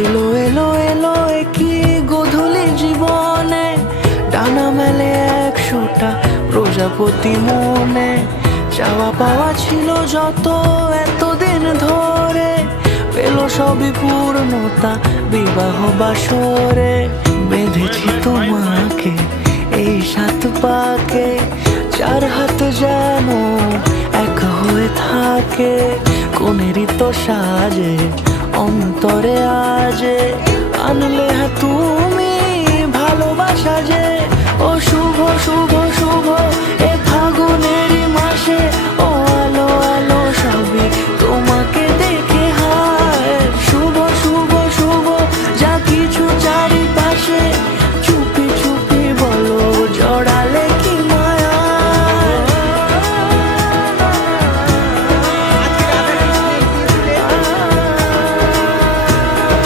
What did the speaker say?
এলো এলো এলো কি গোধূলি জীবনে, ডানা মেলে 100টা প্রজাপতি মনে। চাওয়া পাওয়া ছিল যত এতদিন ধরে, পেল সবই পূর্ণতা বিবাহ বাসরে। বেঁধেছি তোমাকে এই 7 পাকে, 4 হাত যেন এক হয়ে থাকে। কোনেরই তো সাজে অন্তরে আজে আনলে তুমি